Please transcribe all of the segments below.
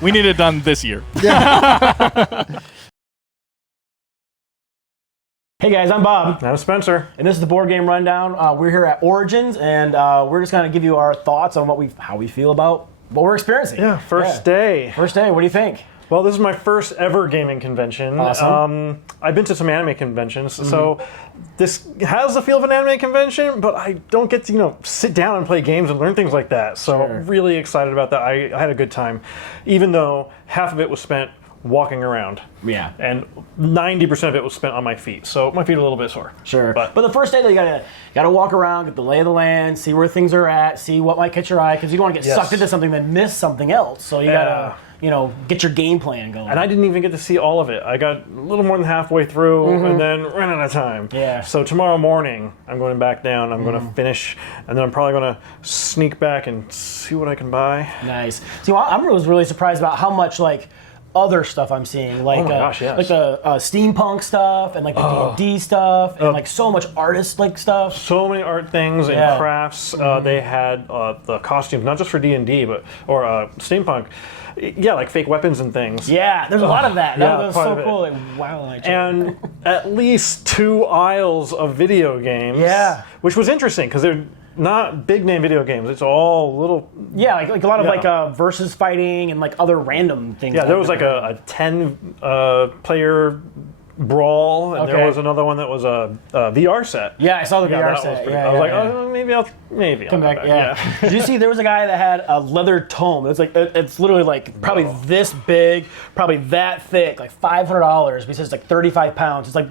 We need it done this year. Hey guys, I'm Bob. I'm Spencer. And this is the Board Game Rundown. We're here at Origins, and we're just going to give you our thoughts on how we feel about what we're experiencing. Yeah, first day. First day, what do you think? Well, this is my first ever gaming convention. Awesome. I've been to some anime conventions, so this has the feel of an anime convention, but I don't get to, sit down and play games and learn things like that. So Sure. really excited about that. I had a good time, even though half of it was spent walking around. Yeah. And 90% of it was spent on my feet, so my feet are a little bit sore. Sure. But the first day, you gotta walk around, get the lay of the land, see where things are at, see what might catch your eye, because you don't want to get Yes. sucked into something then miss something else. So you gotta, get your game plan going. And I didn't even get to see all of it. I got a little more than halfway through and then ran out of time. Yeah. So tomorrow morning, I'm going back down. I'm going to finish, and then I'm probably going to sneak back and see what I can buy. Nice. See, I was really surprised about how much other stuff I'm seeing, like Oh my gosh, yes. like the steampunk stuff and like the D&D stuff and like so much artist stuff. So many art things and Yeah. crafts. They had the costumes, not just for D&D, or steampunk. Yeah, like fake weapons and things. Yeah, there's a lot of that. That was part so of it. cool. Like, wow. And at least 2 aisles of video games. Yeah. Which was interesting because they're not big name video games. It's all little. Yeah, like a lot of Yeah. versus fighting and other random things. Yeah, there was like a 10 player brawl, and Okay. there was another one that was a VR set. Yeah, I saw the VR that was set. pretty- Yeah, I was yeah, like, yeah. oh, maybe I'll Come back, yeah. Did you see there was a guy that had a leather tome? It's it's literally probably this big, probably that thick, like $500. But he says it's like 35 pounds. It's like,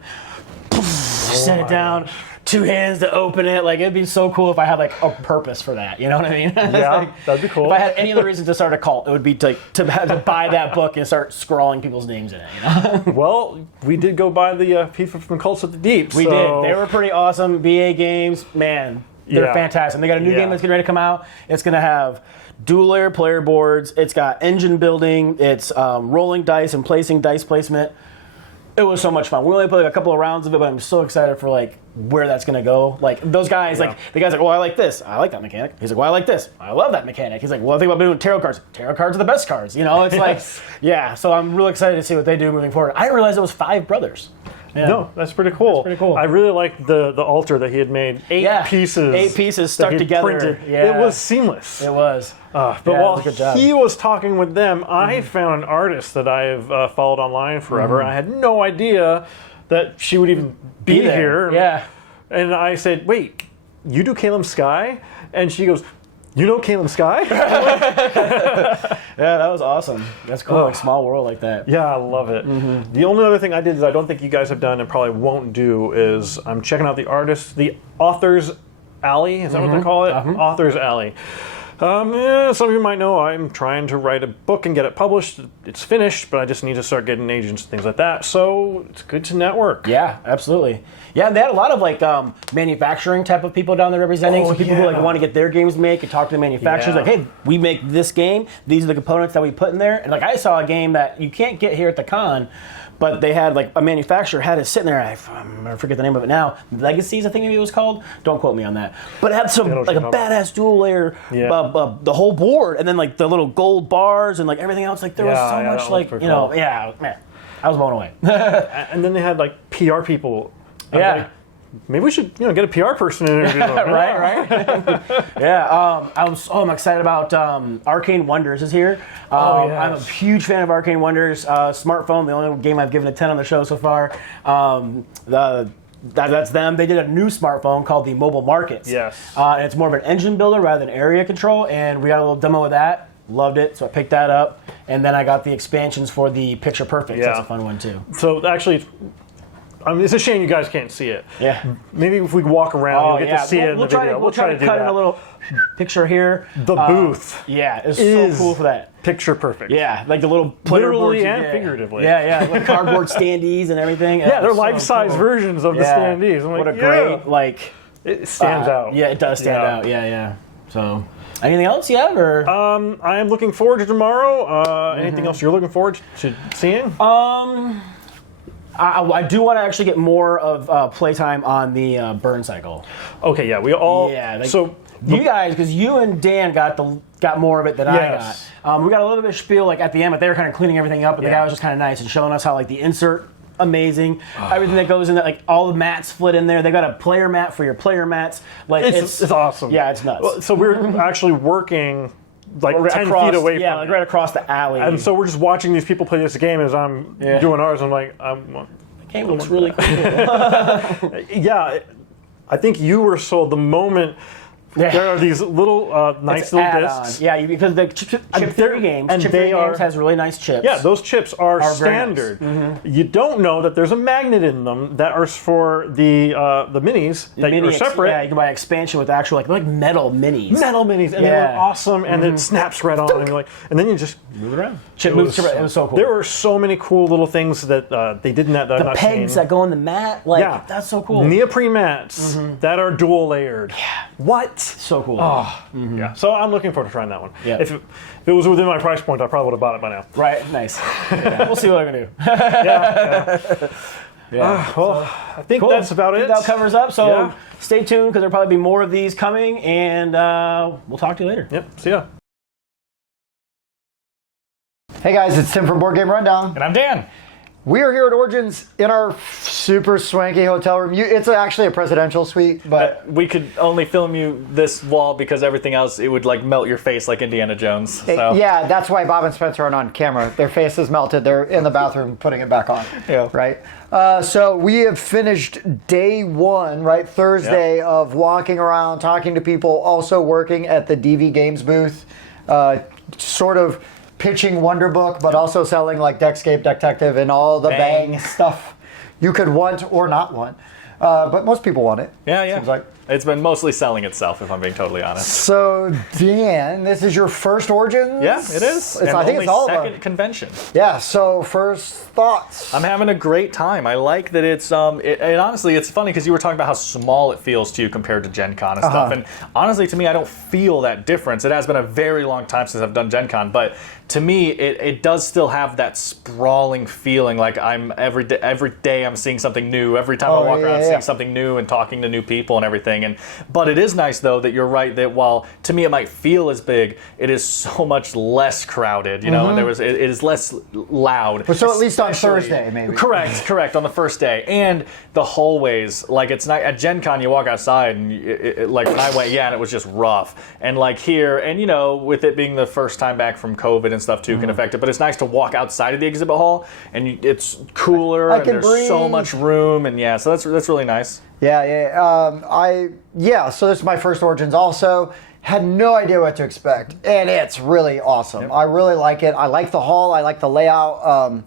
set it down, 2 hands to open it. Like it'd be so cool if I had a purpose for that. You know what I mean? It's Yeah, like, that'd be cool. If I had any other reason to start a cult, it would be to buy that book and start scrawling people's names in it. You know? Well, we did go buy the people from Cults of the Deep. We did. They were pretty awesome. BA Games, man, they're Yeah. fantastic. And they got a new game that's getting ready to come out. It's going to have dual-layer player boards. It's got engine building. It's rolling dice and placing dice placement. It was so much fun. We only played a couple of rounds of it, but I'm so excited for where that's going to go. Those guys, the guy's like, well, I like this. I like that mechanic. He's like, well, I like this. I love that mechanic. He's like, well, I think about doing tarot cards. Tarot cards are the best cards. It's Yes. yeah. So I'm really excited to see what they do moving forward. I didn't realize it was 5 brothers. Yeah. No, that's pretty cool. That's pretty cool. I really liked the altar that he had made. 8 pieces. 8 pieces that stuck he'd together. printed. Yeah. It was seamless. It was. But Yeah, it while was a good job. he was talking with them, I found an artist that I've followed online forever. I had no idea that she would even be there. here. Yeah. And I said, wait, you do Caleb Sky? And she goes, you know Caleb Sky? Yeah, that was awesome. That's cool. Like small world like that. Yeah, I love it. The only other thing I did that I don't think you guys have done and probably won't do is I'm checking out the Author's Alley. Is that what they call it? Author's Alley. Some of you might know I'm trying to write a book and get it published. It's finished, but I just need to start getting agents and things like that. So it's good to network. Yeah, absolutely. Yeah, and they had a lot of manufacturing type of people down there representing. Oh, So people who yeah. want to get their games made could talk to the manufacturers. Yeah. Like, hey, we make this game. These are the components that we put in there. And I saw a game that you can't get here at the con, but they had a manufacturer had it sitting there. I forget the name of it now. Legacies, I think maybe it was called. Don't quote me on that. But it had some It'll a come up. badass dual layer, Yeah. the whole board, and then the little gold bars and everything else. There was Yeah, so yeah, much that looked pretty cool. yeah, man, I was blown away. And then they had PR people. I was Yeah. like, maybe we should get a PR person in interview them. right. Yeah, I'm excited about Arcane Wonders is here. Yes. I'm a huge fan of Arcane Wonders. Smartphone, the only game I've given a 10 on the show so far. That's them. They did a new smartphone called the Mobile Markets. Yes. And it's more of an engine builder rather than area control, and we got a little demo of that. Loved it, so I picked that up. And then I got the expansions for the Picture Perfect. Yeah. That's a fun one, too. So actually, it's a shame you guys can't see it. Yeah. Maybe if we walk around, you'll get to see it in the try video. To, we'll try to do cut in that. a little picture here. The booth Yeah, it's is so cool for that. Picture perfect. Yeah, the little player Literally boards and yeah. figuratively. Yeah, like cardboard standees and everything. Yeah, they're it's so life-size cool. versions of the Yeah. standees. I'm like, what a yeah. great It stands out. Yeah, it does stand Yeah. out. Yeah. So, anything else yet, or? I am looking forward to tomorrow. Anything else you're looking forward to seeing? I do want to actually get more of playtime on the burn cycle. Okay, yeah, we all. Yeah, like, so you guys, because you and Dan got more of it than Yes. I got. We got a little bit of spiel like at the end, but they were kind of cleaning everything up, and the guy was just kind of nice and showing us how like the insert. Amazing. Everything that goes in there, like all the mats split in there. They got a player mat for your player mats. Like it's awesome. Yeah, it's nuts. Well, so we're actually working like 10 across, feet away yeah, from like it. right across the alley. And so we're just watching these people play this game as I'm doing ours. I'm like, the game looks really cool. yeah, I think you were sold the moment. There are these little nice little add-on. discs. Yeah, because the chip theory games, and chip they theory are- games has really nice chips. Yeah, those chips are very standard. nice. You don't know that there's a magnet in them that are for the minis that are separate. Yeah, you can buy expansion with actual like metal minis. Metal minis, and they Yeah. were awesome, and it snaps right on, and you're like, and then you just move it around. Chip moves to it was so cool. There were so many cool little things that they did in that. That I've the not pegs seen. that go in the mat, like Yeah. that's so cool. Neoprene mats that are dual layered. Yeah. What? So cool. Yeah. So I'm looking forward to trying that one. Yeah. If it was within my price point, I probably would have bought it by now. Right, nice. Yeah, we'll see what I can do. Yeah. Well, I think that's about I it. think that covers up. So Yeah. stay tuned because there'll probably be more of these coming, and we'll talk to you later. Yep. See ya. Hey guys, it's Tim from Board Game Rundown. And I'm Dan. We are here at Origins in our super swanky hotel room. It's actually a presidential suite, but We could only film you this wall because everything else, it would like melt your face like Indiana Jones. So. yeah, that's why Bob and Spencer aren't on camera. Their face is melted. They're in the bathroom putting it back on. Yeah. Right? So we have finished day one, right? Thursday of walking around, talking to people, also working at the DV Games booth, sort of pitching Wonderbook, but also selling like Deckscape, Detective, and all the bang stuff you could want or not want. But most people want it. Yeah. Seems like. It's been mostly selling itself, if I'm being totally honest. So, Dan, this is your first Origins? Yeah, it is. I think only it's all second of them. convention. Yeah, so first thoughts. I'm having a great time. I like that it's and honestly, it's funny because you were talking about how small it feels to you compared to Gen Con and stuff. And honestly, to me, I don't feel that difference. It has been a very long time since I've done Gen Con, but to me, it does still have that sprawling feeling. Like I'm every day I'm seeing something new. Every time I walk around, I'm seeing something new and talking to new people and everything. But it is nice though that you're right that while to me it might feel as big, it is so much less crowded. You know, and it is less loud. But so at least on especially- Thursday, maybe. Correct. On the first day, and the hallways. Like it's not at Gen Con, you walk outside and like when I went, and it was just rough. And like here, and you know, with it being the first time back from COVID and stuff too, can affect it. But it's nice to walk outside of the exhibit hall, and it's cooler, and can there's so breathe. much room, and so that's really nice. So this is my first Origins also. Had no idea what to expect, and it's really awesome. Yep. I really like it. I like the hall. I like the layout.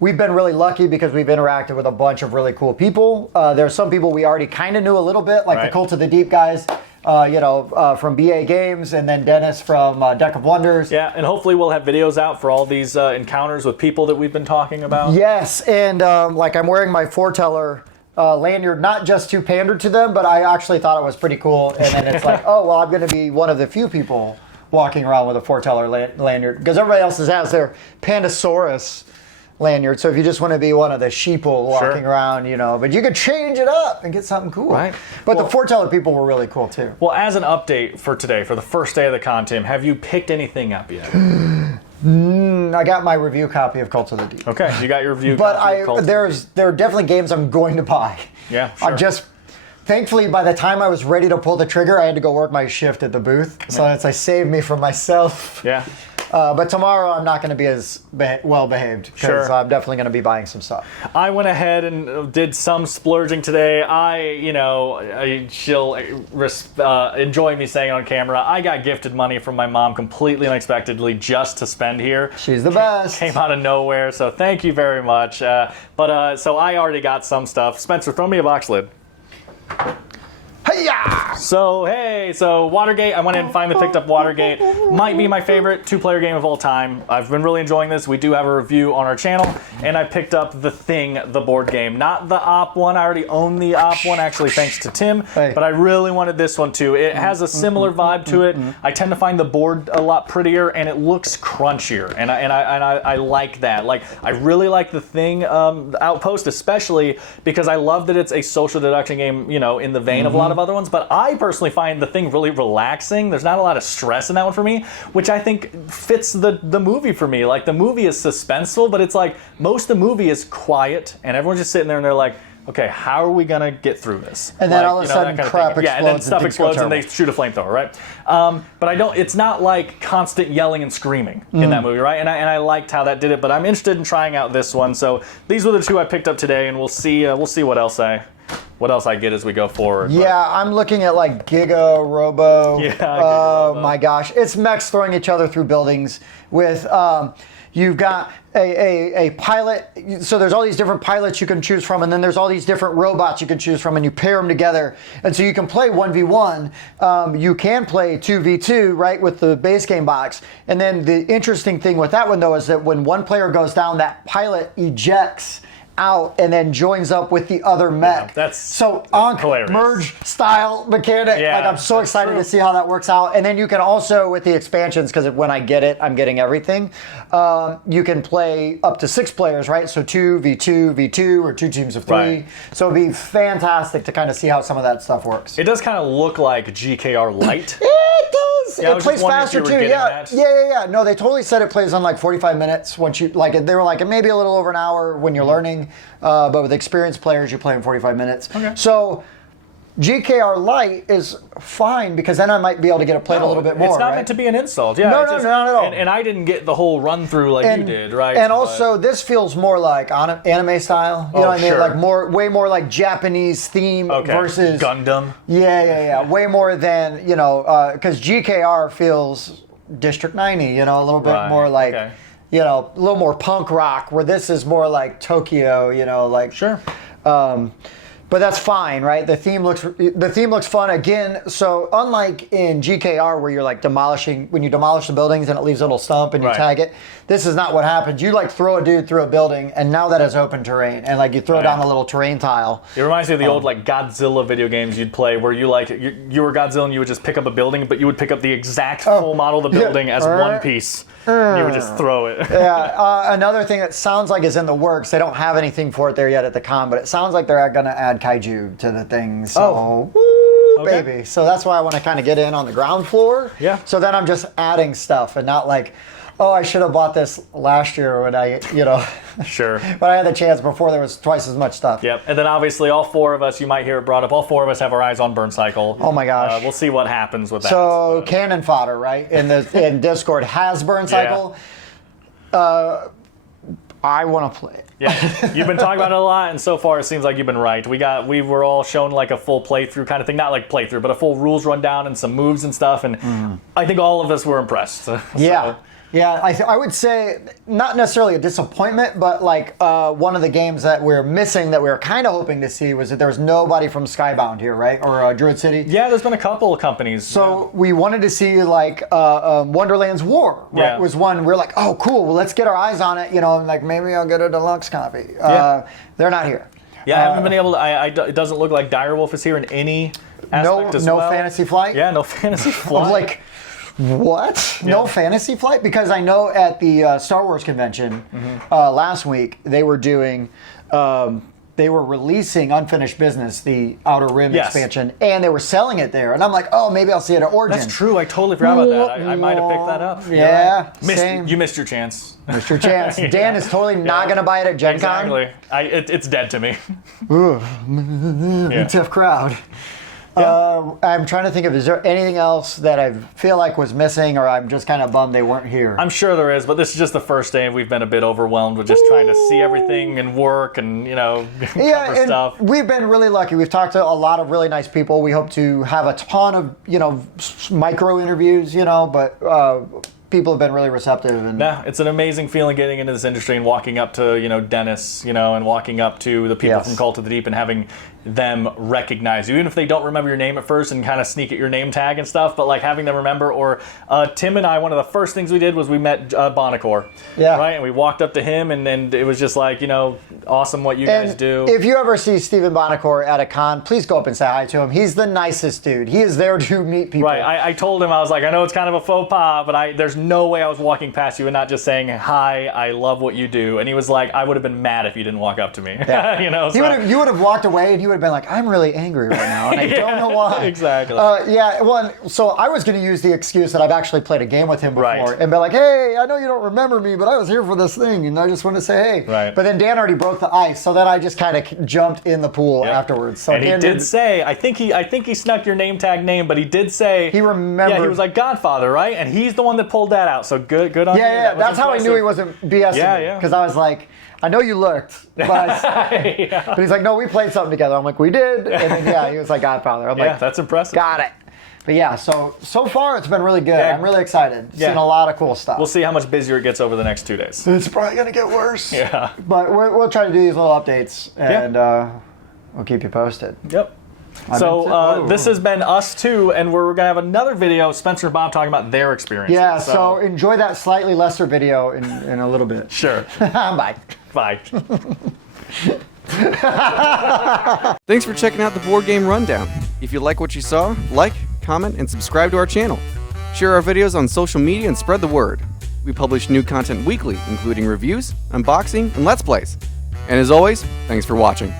We've been really lucky because we've interacted with a bunch of really cool people. There's some people we already kind of knew a little bit, like the Right. Cult of the Deep guys, from BA Games, and then Dennis from Deck of Wonders. Yeah, and hopefully we'll have videos out for all these encounters with people that we've been talking about. Yes, and I'm wearing my foreteller lanyard, not just to pander to them, but I actually thought it was pretty cool. And then it's like, oh, well, I'm going to be one of the few people walking around with a foreteller lanyard, because everybody else has their Pandasaurus lanyard. So if you just want to be one of the sheeple walking around, but you could change it up and get something cool. Right. But the foreteller people were really cool too. Well, as an update for today, for the first day of the con, Tim, have you picked anything up yet? I got my review copy of Cult of the Deep. Okay, you got your review. But copy of Cult of the there are definitely games I'm going to buy. Yeah, sure. I'm just, thankfully, by the time I was ready to pull the trigger, I had to go work my shift at the booth. So it's saved me from myself. Yeah. But tomorrow I'm not going to be as well behaved because Sure. I'm definitely going to be buying some stuff. I went ahead and did some splurging today. She'll enjoy me saying on camera, I got gifted money from my mom completely unexpectedly just to spend here. She's the best. Came out of nowhere, so thank you very much. So I already got some stuff. Spencer, throw me a box lid. Hey-ya! So Watergate, I went in and finally picked up Watergate. Might be my favorite 2-player game of all time. I've been really enjoying this. We do have a review on our channel, and I picked up The Thing, the board game. Not the Op one. I already own the Op one, actually, thanks to Tim. Hey. But I really wanted this one too. It has a similar vibe to it. I tend to find the board a lot prettier, and it looks crunchier, and I like that. Like, I really like The Thing, Outpost, especially because I love that it's a social deduction game, you know, in the vein of a lot of other ones. But I personally find The Thing really relaxing. There's not a lot of stress in that one for me, which I think fits the movie for me. Like, the movie is suspenseful, but it's like most of the movie is quiet, and everyone's just sitting there and they're like, okay, how are we gonna get through this? And then Like, all of a you know, sudden that kind of crap thing. Yeah, and then explodes and stuff things go explodes and they terrible. shoot a flamethrower, right? But I don't. It's not like constant yelling and screaming in that movie, right? And I liked how that did it. But I'm interested in trying out this one. So these were the 2 I picked up today, and we'll see what else I get as we go forward. But- Yeah, I'm looking at like Giga Robo. Yeah, Giga Oh Robo. my gosh, it's mechs throwing each other through buildings with. You've got a pilot, so there's all these different pilots you can choose from, and then there's all these different robots you can choose from, and you pair them together. And so you can play 1v1, you can play 2v2, right, with the base game box. And then the interesting thing with that one, though, is that when one player goes down, that pilot ejects out and then joins up with the other mech. that's so Ankh hilarious. merge style mechanic. Yeah, like, I'm so that's excited true. to see how that works out. And then you can also, with the expansions, because when I get it, I'm getting everything. You can play up to 6 players, right? So 2v2, v2, or 2 teams of 3. Right. So it'd be fantastic to kind of see how some of that stuff works. It does kind of look like GKR Lite. It does. Yeah, I It was plays just wondering if faster you were too. getting Yeah. that. Yeah. No, they totally said it plays on like 45 minutes once you like. They were like maybe a little over an hour when you're learning, but with experienced players, you play in 45 minutes. Okay. So GKR Lite is fine because then I might be able to get it played a little bit more. It's not right? meant to be an insult. Yeah, No, it's no, just- not at all. And I didn't get the whole run through like you did, right? And But- also, this feels more like anime style. You know what I mean? sure. Like way more like Japanese theme okay. versus Gundam. Yeah. Way more than because GKR feels District 90. A little bit Right, more like okay. a little more punk rock. Where this is more like Tokyo. Like Sure. But that's fine, right? The theme looks fun again. So unlike in GKR where you're like when you demolish the buildings and it leaves a little stump and you Right. tag it, this is not what happens. You like throw a dude through a building and now that is open terrain and like you throw down a little terrain tile. It reminds me of the old like Godzilla video games you'd play where you were Godzilla and you would just pick up a building, but you would pick up the exact full model of the building as one piece. And you would just throw it. Yeah, another thing that sounds like is in the works. They don't have anything for it there yet at the con, but it sounds like they're going to add kaiju to the thing. So, woo, Okay. baby. So that's why I want to kind of get in on the ground floor. Yeah. So then I'm just adding stuff and not like, oh, I should have bought this last year when I, Sure. when I had the chance before there was twice as much stuff. Yep. And then obviously all 4 of us, you might hear it brought up, all 4 of us have our eyes on Burn Cycle. Oh my gosh. We'll see what happens with that. So But- cannon fodder, right? In Discord has Burn Cycle. I want to play it. Yeah, you've been talking about it a lot, and so far it seems like you've been right. We were all shown like a full playthrough kind of thing, not like playthrough, but a full rules rundown and some moves and stuff, and I think all of us were impressed. Yeah. Yeah, I would say not necessarily a disappointment, but like one of the games that we're missing that we were kind of hoping to see was that there was nobody from Skybound here, right? Or Druid City. Yeah, there's been a couple of companies. So we wanted to see like Wonderland's War, right? Yeah. Was one we're like, oh, cool. Well, let's get our eyes on it. And like maybe I'll get a deluxe copy. Yeah. They're not here. Yeah, I haven't been able to. It doesn't look like Direwolf is here in any aspect as no well. Fantasy Flight. Yeah, no Fantasy I Flight. was like, what? No Fantasy Flight? Because I know at the Star Wars convention last week they were doing. They were releasing Unfinished Business, the Outer Rim Yes. expansion, and they were selling it there. And I'm like, oh, maybe I'll see it at Origin. That's true. I totally forgot about that. I might have picked that up. You're Yeah, right. same. You missed your chance. Missed your chance. Dan is totally not going to buy it at Gen Con. Exactly. It's dead to me. Tough crowd. I'm trying to think of, is there anything else that I feel like was missing, or I'm just kind of bummed they weren't here? I'm sure there is, but this is just the first day, and we've been a bit overwhelmed with just trying to see everything and work and cover and stuff. we've been really lucky. We've talked to a lot of really nice people. We hope to have a ton of micro interviews, but people have been really receptive. And Yeah, it's an amazing feeling getting into this industry and walking up to Dennis, and walking up to the people Yes. from Cult of the Deep and having them recognize you, even if they don't remember your name at first and kind of sneak at your name tag and stuff, but like having them remember. Or Tim and I, one of the first things we did was we met Bonacor, right? And we walked up to him, and it was just like, awesome what you guys do. If you ever see Stephen Bonacor at a con, please go up and say hi to him. He's the nicest dude. He is there to meet people. Right. I told him, I was like, I know it's kind of a faux pas, but there's no way I was walking past you and not just saying, hi, I love what you do. And he was like, I would have been mad if you didn't walk up to me. Yeah. You would have walked away and he would have been like, I'm really angry right now, and I don't know why. Exactly. So I was going to use the excuse that I've actually played a game with him before, Right. and be like, hey, I know you don't remember me, but I was here for this thing, and I just want to say hey. Right. But then Dan already broke the ice, so then I just kind of jumped in the pool afterwards. So and he did say, I think he snuck your name tag name, but he did say he remembered. Yeah, he was like Godfather, right? And he's the one that pulled that out. So good on you. Yeah, that's how I knew he wasn't BSing me, because I was like, I know you looked, but, but he's like, no, we played something together. I'm like, we did, and then he was like Godfather. I'm like, that's impressive. Got it. But yeah, so far it's been really good. I'm really excited. Yeah. Seen a lot of cool stuff. We'll see how much busier it gets over the next 2 days. It's probably gonna get worse. Yeah. But we'll try to do these little updates, and we'll keep you posted. Yep. So this has been us too, and we're gonna have another video of Spencer and Bob talking about their experiences. Yeah. So enjoy that slightly lesser video in a little bit. Sure. Bye. Bye. Thanks for checking out the Board Game Rundown. If you like what you saw, like, comment, and subscribe to our channel. Share our videos on social media and spread the word. We publish new content weekly, including reviews, unboxing, and Let's Plays. And as always, thanks for watching.